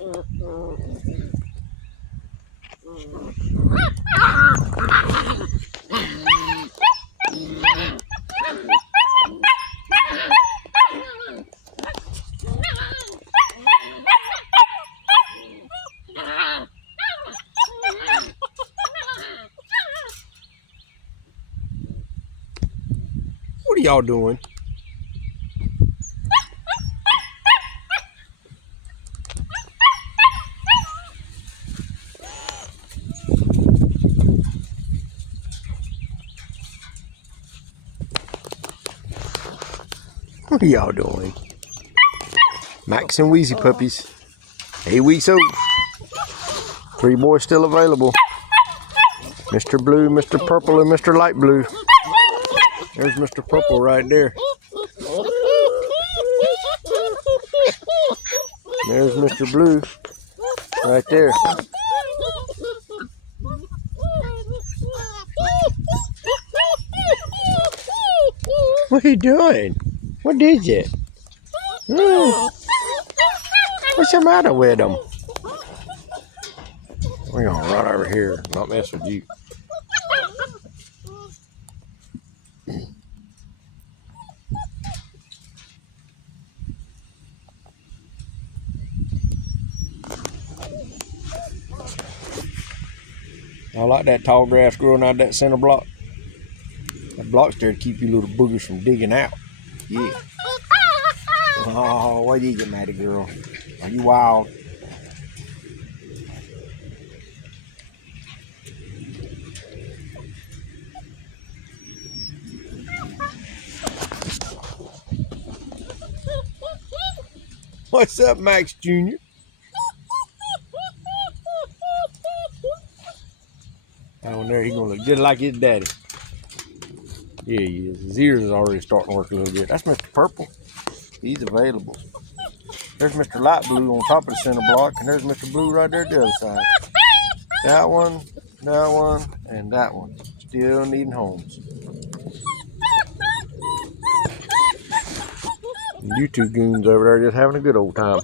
What are y'all doing? What are y'all doing? Max and Wheezey puppies. 8 weeks old. 3 boys still available. Mr. Blue, Mr. Purple, and Mr. Light Blue. There's Mr. Purple right there. There's Mr. Blue right there. What are you doing? What did you? What's the matter with them? We're gonna run over here, not mess with you. I like that tall grass growing out of that center block. That block's there to keep you little boogers from digging out. Yeah. Oh, why do you get mad at, girl? Are you wild? What's up, Max Jr.? Down there, he's gonna look just like his daddy. Yeah, he is. His ears is already starting to work a little bit. That's Mr. Purple. He's available. There's Mr. Light Blue on top of the center block, and there's Mr. Blue right there at the other side. That one, and that one. Still needing homes. And you two goons over there just having a good old time.